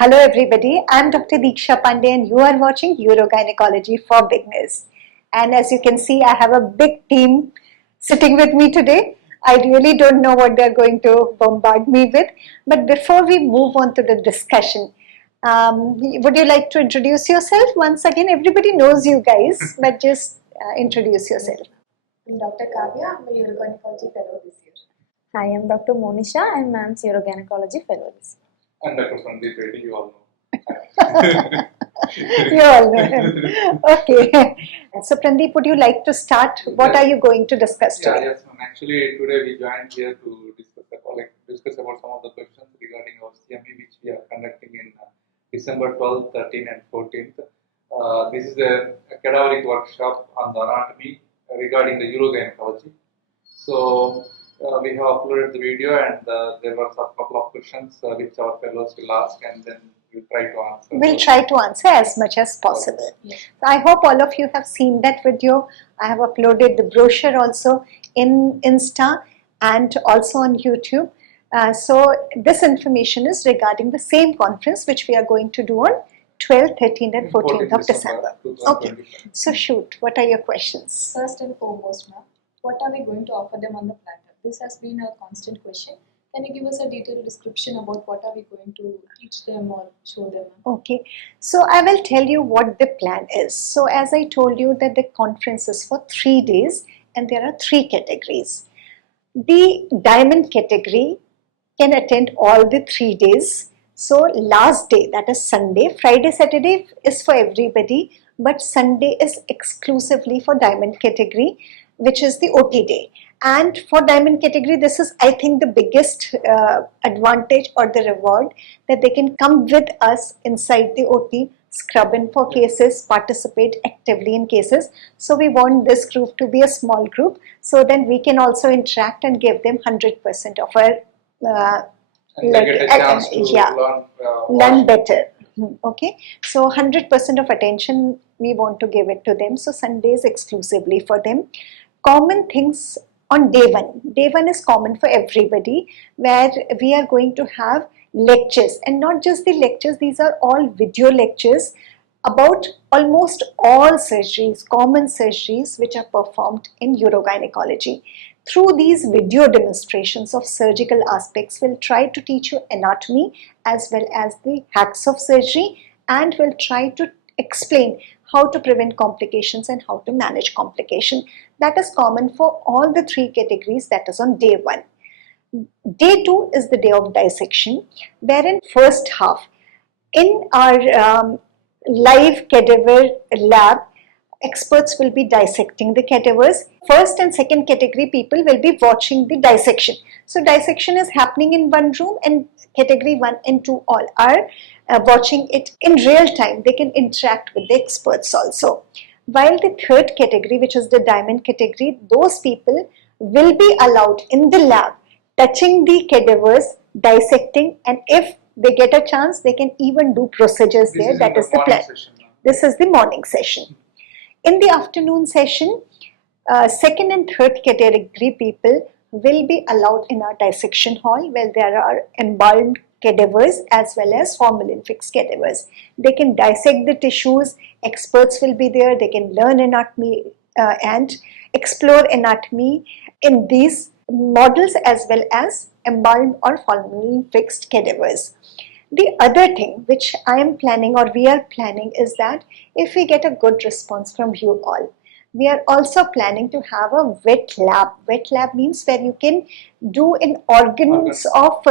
Hello everybody, I am Dr. Deeksha Pandey and you are watching Urogynecology for Beginners. And as you can see, I have a big team sitting with me today. I really don't know what they're going to bombard me with. But before we move on to the discussion, would you like to introduce yourself? Once again, everybody knows you guys, but just introduce yourself. I'm Dr. Kavya, I'm a urogynecology fellow this year. Hi, I'm Dr. Monisha. I'm MAM's urogynecology fellow this year. And Dr. Sandeep Reddy, you all know. You all know him. Okay. So Prandeep, would you like to start? What are you going to discuss today? Yes, ma'am. Actually, today we joined here to discuss about some of the questions regarding our CME, which we are conducting in December 12th, 13th, and 14th. This is a cadaveric workshop on the anatomy regarding the urogynecology. So we have uploaded the video, and there were a couple of questions which our fellows will ask, and then we'll try to answer. We'll try to answer as much as possible. Yes. So I hope all of you have seen that video. I have uploaded the brochure also in Insta and also on YouTube. So this information is regarding the same conference which we are going to do on 12th, 13th and 14th of December. Okay. So shoot, what are your questions? First and foremost, ma'am, what are we going to offer them on the platter? This has been a constant question. Can you give us a detailed description about what are we going to teach them or show them? Okay, so I will tell you what the plan is. So as I told you that the conference is for 3 days and there are 3 categories. The diamond category can attend all the 3 days. So last day, that is Sunday, Friday, Saturday is for everybody, but Sunday is exclusively for diamond category, which is the OT day. And for diamond category, this is, I think, the biggest advantage or the reward, that they can come with us inside the OT, scrub in for cases, participate actively in cases. So we want this group to be a small group, so then we can also interact and give them 100% of our learn better. Okay, so 100% of attention we want to give it to them. So Sundays exclusively for them. Common things on day one. Day one is common for everybody, where we are going to have lectures, and not just the lectures, these are all video lectures about almost all surgeries, common surgeries which are performed in urogynecology. Through these video demonstrations of surgical aspects, we'll try to teach you anatomy as well as the hacks of surgery, and we'll try to explain how to prevent complications and how to manage complication. That is common for all the 3 categories, that is on day 1. Day 2 is the day of dissection, wherein first half, in our live cadaver lab, experts will be dissecting the cadavers. First and second category people will be watching the dissection. So dissection is happening in one room, and category 1 and 2 all are watching it in real time. They can interact with the experts also. While the third category, which is the diamond category, those people will be allowed in the lab touching the cadavers, dissecting, and if they get a chance, they can even do procedures there. That is the plan. This is the morning session. In the afternoon session, second and third category people will be allowed in our dissection hall, where there are embalmed cadavers as well as formalin fixed cadavers. They can dissect the tissues, experts will be there, they can learn anatomy and explore anatomy in these models as well as embalmed or formalin fixed cadavers. The other thing which I am planning, or we are planning, is that if we get a good response from you all, we are also planning to have a wet lab. Wet lab means where you can do in organs of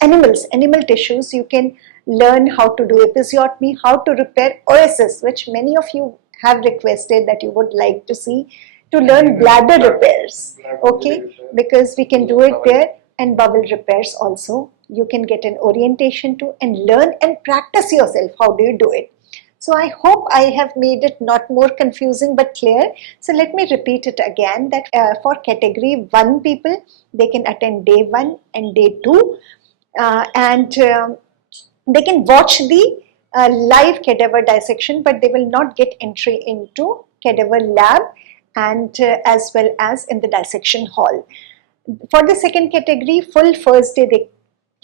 animal tissues. You can learn how to do episiotomy, how to repair OSS, which many of you have requested that you would like to see, to learn bladder repairs. Okay, because we can do it there, and bowel repairs also. You can get an orientation to and learn and practice yourself. How do you do it? So I hope I have made it not more confusing but clear. So let me repeat it again, that for category 1 people, they can attend day 1 and day 2 and they can watch the live cadaver dissection, but they will not get entry into cadaver lab and as well as in the dissection hall. For the second category, full first day they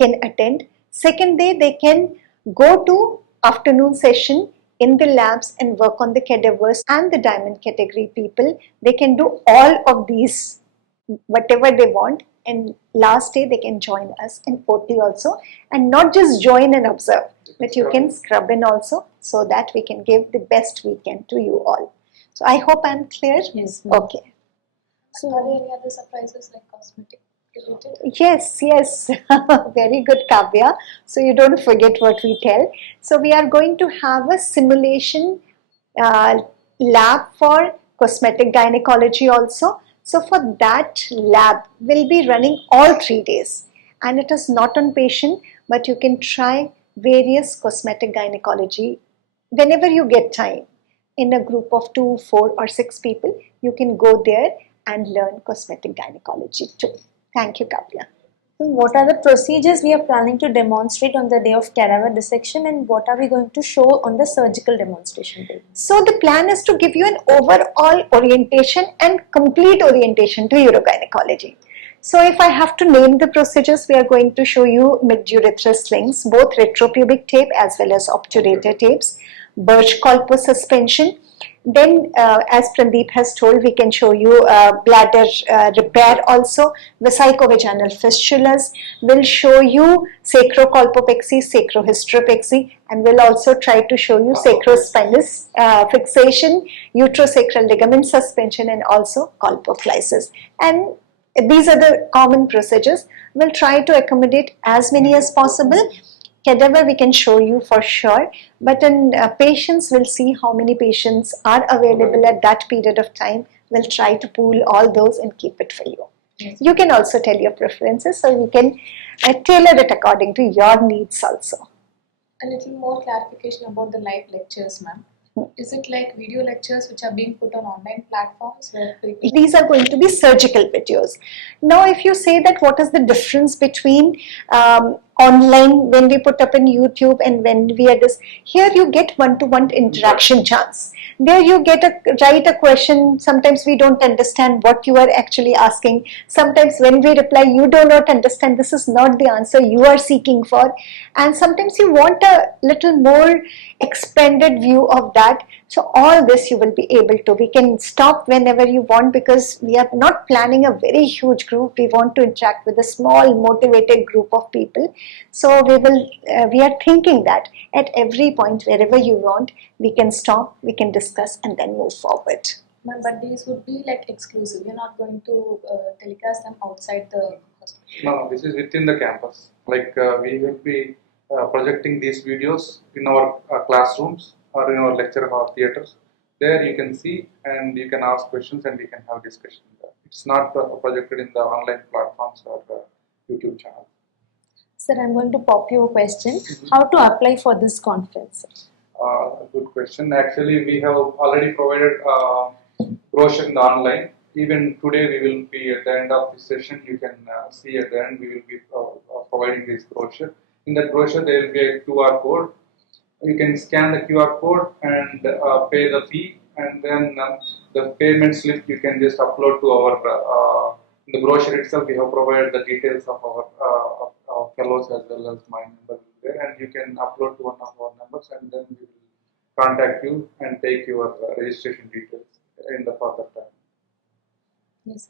can attend. Second day they can go to afternoon session in the labs and work on the cadavers and the diamond category people. They can do all of these, whatever they want, and last day they can join us in OT also, and not just join and observe, but you can scrub in also, so that we can give the best we can to you all. So I hope I'm clear. Yes. Okay. So are there any other surprises like cosmetic related? Yes, very good, Kavya. So you don't forget what we tell. So we are going to have a simulation lab for cosmetic gynecology also. So for that lab, we'll be running all 3 days, and it is not on patient, but you can try various cosmetic gynecology whenever you get time. In a group of 2, 4 or 6 people, you can go there and learn cosmetic gynecology too. Thank you, Kavya. So what are the procedures we are planning to demonstrate on the day of cadaver dissection, and what are we going to show on the surgical demonstration day? So the plan is to give you an overall orientation and complete orientation to urogynecology. So if I have to name the procedures, we are going to show you mid-urethral slings, both retropubic tape as well as obturator tapes, birch colpo suspension. Then as Pradeep has told, we can show you bladder repair also, vesicovaginal fistulas. We'll show you sacrocolpopexy, sacrohysteropexy, and we'll also try to show you sacrospinous fixation, uterosacral ligament suspension, and also colpophysis. And these are the common procedures. We'll try to accommodate as many as possible. Cadaver we can show you for sure, but in patients we'll see how many patients are available at that period of time. We'll try to pool all those and keep it for you. Yes. You can also tell your preferences, so you can tailor it according to your needs also. A little more clarification about the live lectures, ma'am. Is it like video lectures which are being put on online platforms where people... These are going to be surgical videos. Now, if you say that what is the difference between online when we put up in YouTube and when we are this, here you get one-to-one interaction chance. There you get write a question, sometimes we don't understand what you are actually asking. Sometimes when we reply, you do not understand, this is not the answer you are seeking for. And sometimes you want a little more expanded view of that. So all this you will be able to. We can stop whenever you want, because we are not planning a very huge group. We want to interact with a small motivated group of people. So we are thinking that at every point wherever you want, we can stop, we can discuss and then move forward. Ma'am, but these would be like exclusive. You're not going to telecast them outside the hospital. No, this is within the campus. Like we will be projecting these videos in our classrooms or in our lecture hall theaters. There you can see and you can ask questions and we can have discussion. It's not projected in the online platforms or YouTube channel. Sir, I'm going to pop you a question. How to apply for this conference? Good question. Actually, we have already provided brochure in the online. Even today, we will be at the end of this session. You can see at the end, we will be providing this brochure. In that brochure, there will be a QR code. You can scan the QR code and pay the fee, and then the payment slip you can just upload to our. In the brochure itself, we have provided the details of our fellows as well as my number there, and you can upload to one of our numbers, and then we will contact you and take your registration details in the further time. Yes.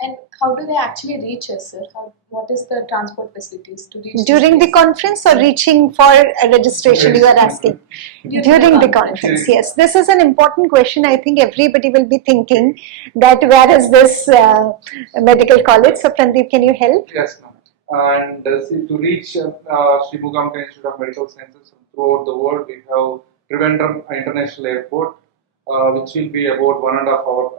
And how do they actually reach us, sir? What is the transport facilities to reach? During the conference or reaching for a registration, you are asking? During the conference, yes. This is an important question. I think everybody will be thinking that where is this medical college? So Pradeep, can you help? Yes, ma'am. And to reach Sri Mugamka Institute of Medical Sciences throughout the world, we have Trivandrum International Airport, which will be about 1.5 hours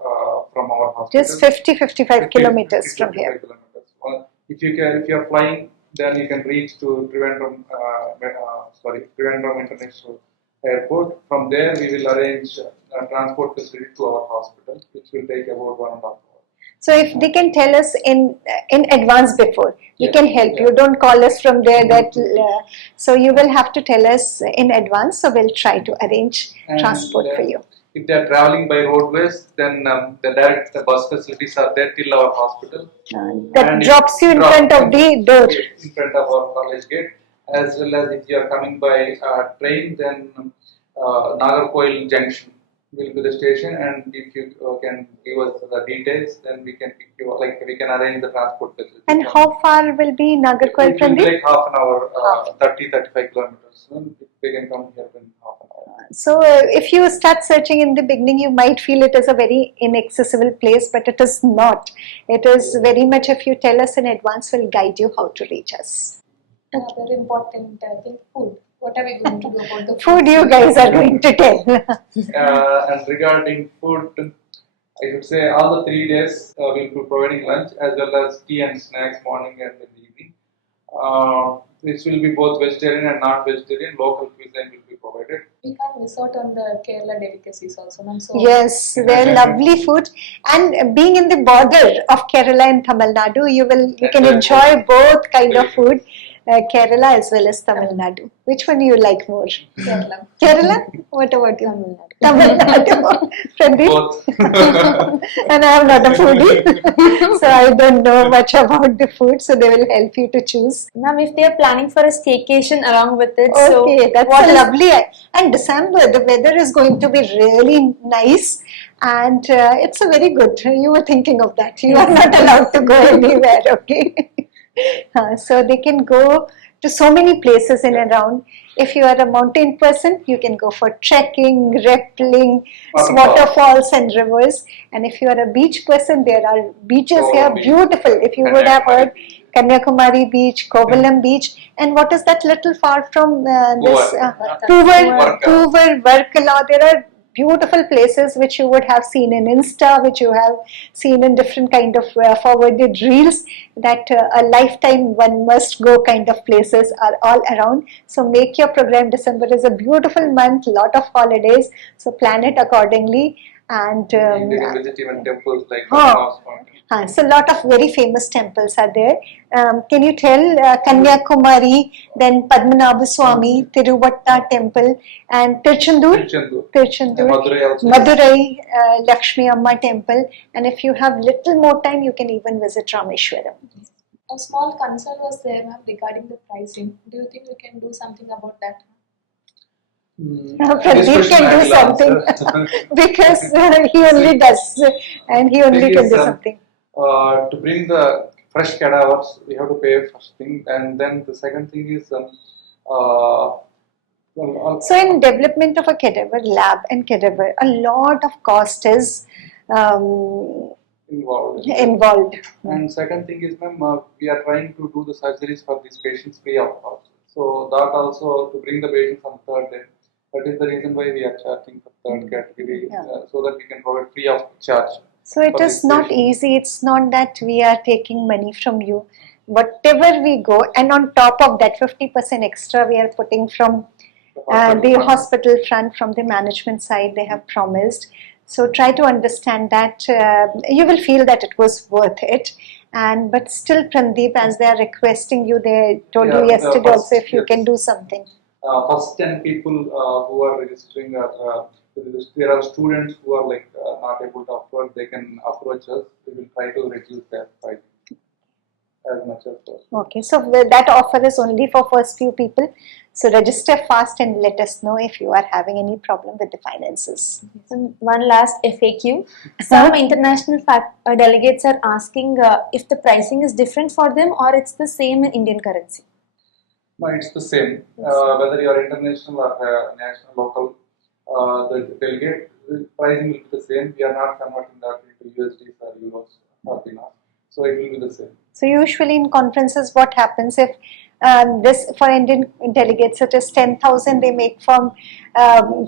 from our hospital. Just 50-55 kilometers from here. Kilometers. If you are flying, then you can reach to Trivandrum International Airport. From there, we will arrange a transport facility to our hospital, which will take about 1.5 hours. So if they can tell us in advance before, we can help. Yeah. You don't call us from there. So you will have to tell us in advance. So we'll try to arrange transport for you. If they are traveling by roadways, then the bus facilities are there till our hospital. That drops you in front of the door. In front of our college gate. as well as if you are coming by train, then Nagarkoil Junction will be the station, and if you can give us the details, then we can pick you, like we can arrange the transport facility. And how far will be Nagarkoil It from will be the? like half an hour, 30-35 kilometers. If they can come here in half an hour. So if you start searching in the beginning, you might feel it is a very inaccessible place, but it is not. It is very much, if you tell us in advance, will guide you how to reach us. Very important thing, food. What are we going to do about the Food you guys are going to tell. And regarding food, I should say all the 3 days we'll be providing lunch as well as tea and snacks morning and in the evening. This will be both vegetarian and non-vegetarian. Local cuisine will be provided. We can't miss out on the Kerala delicacies also, ma'am. So Yes, they're lovely food, and being in the border of Kerala and Tamil Nadu, you can enjoy both kind of food, Kerala as well as Tamil Nadu. Which one do you like more? Kerala. Kerala? What about you? Tamil Nadu. Pradeep? Both. And I am not a foodie, so I don't know much about the food, so they will help you to choose. Ma'am, if they are planning for a staycation along with it, Okay, so that's what a is- lovely. And December, the weather is going to be really nice, and it's a very good. You were thinking of that. You are not allowed to go anywhere. Okay, so they can go to so many places in and around. If you are a mountain person, you can go for trekking, rappelling, waterfalls and rivers. And if you are a beach person, there are beaches here, beautiful. If you would have heard Kanyakumari Beach, Kovalam Beach, and what is that little far from this? Poover, Varkala. There are beautiful places which you would have seen in Insta, which you have seen in different kind of forwarded reels, that a lifetime one must go kind of places are all around. So make your program. December is a beautiful month, lot of holidays, so plan it accordingly. And You can visit even temples like so a lot of very famous temples are there. Can you tell Kanyakumari, then Padmanabha Swami, Tiruvatta temple, and Tiruchendur, Madurai Lakshmi Amma temple, and if you have little more time, you can even visit Rameshwaram. A small concern was there, ma'am, regarding the pricing. Do you think we can do something about that? Pradeep can do something because he only does, and he only can do something. To bring the fresh cadavers, we have to pay first thing, and then the second thing is so in development of a cadaver lab and cadaver, a lot of cost is involved. And second thing is, ma'am, we are trying to do the surgeries for these patients free of cost. So that also, to bring the patients on third day, that is the reason why we are charging for third category, so that we can provide free of charge. So it is not easy. It's not that we are taking money from you. Whatever we go, and on top of that, 50% extra we are putting from the hospital front, from the management side. They have promised. So try to understand that. You will feel that it was worth it. And but still, Prandeep, as they are requesting you, they told you yesterday also if you can do something. First 10 people who are registering are. There are students who are like not able to afford, they can approach us. We will try to reduce their price as much as possible. Okay, so that offer is only for first few people. So register fast and let us know if you are having any problem with the finances. And one last FAQ. Some international delegates are asking if the pricing is different for them or it's the same in Indian currency. No, it's the same. Whether you are international or national, local, the delegate, the pricing will be the same. We are not converting that into USDs or euros or dinars. So it will be the same. So usually in conferences, what happens if this for Indian delegates it is 10,000, they make from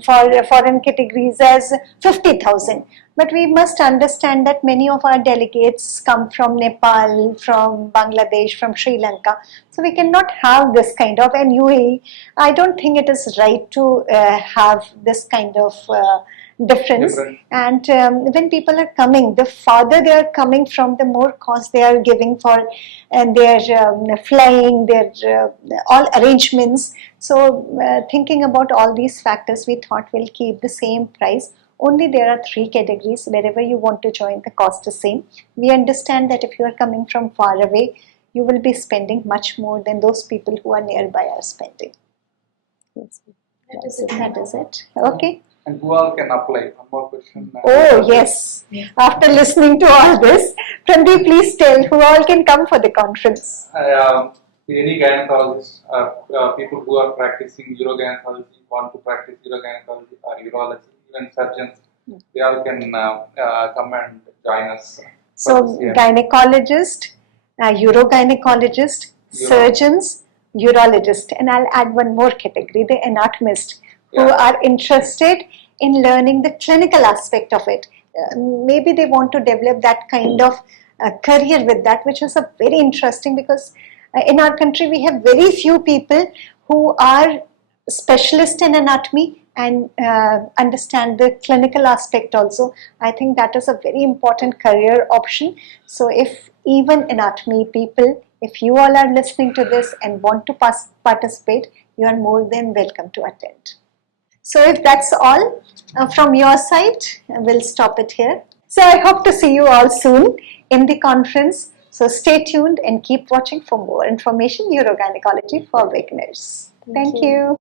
for foreign categories as 50,000. But we must understand that many of our delegates come from Nepal, from Bangladesh, from Sri Lanka. So we cannot have this kind of, and UAE, I don't think it is right to have this kind of difference. And when people are coming, the farther they are coming from, the more cost they are giving for their flying, their all arrangements. So thinking about all these factors, we thought we'll keep the same price. Only there are 3 categories. Wherever you want to join, the cost is same. We understand that if you are coming from far away, you will be spending much more than those people who are nearby are spending. Yes. That is it. That is it. Okay. And who all can apply? One more question. Oh, yes. After listening to all this, Prandeep, please tell who all can come for the conference. Any gynecologist, people who are practicing urogynecology, want to practice urogynecology or urology, even surgeons, they all can come and join us. So, gynecologist, urogynecologist, surgeons, urologist, and I'll add one more category, the anatomist, who are interested in learning the clinical aspect of it. Maybe they want to develop that kind of career with that, which is a very interesting, because in our country we have very few people who are specialist in anatomy and understand the clinical aspect also. I think that is a very important career option. So if even anatomy people, if you all are listening to this and want to participate, you are more than welcome to attend. So if that's all from your side, we'll stop it here. So I hope to see you all soon in the conference. So stay tuned and keep watching for more information, urogynecology for beginners. Thank you.